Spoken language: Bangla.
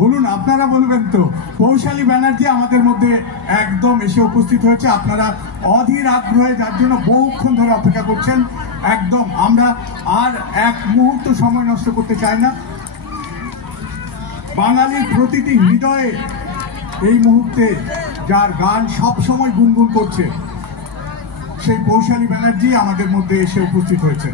বলুন, আপনারা বলবেন তো। পৌশালী ব্যানার্জি আমাদের মধ্যে একদম এসে উপস্থিত হয়েছে। আপনারা অধীর আগ্রহে যার জন্য বহুক্ষণ ধরে অপেক্ষা করছেন। একদম আমরা আর এক মুহূর্ত সময় নষ্ট করতে চাই না। বাঙালির প্রতিটি হৃদয়ে এই মুহূর্তে যার গান সব সময় গুনগুন করছে, সেই পৌশালী ব্যানার্জি আমাদের মধ্যে এসে উপস্থিত হয়েছে।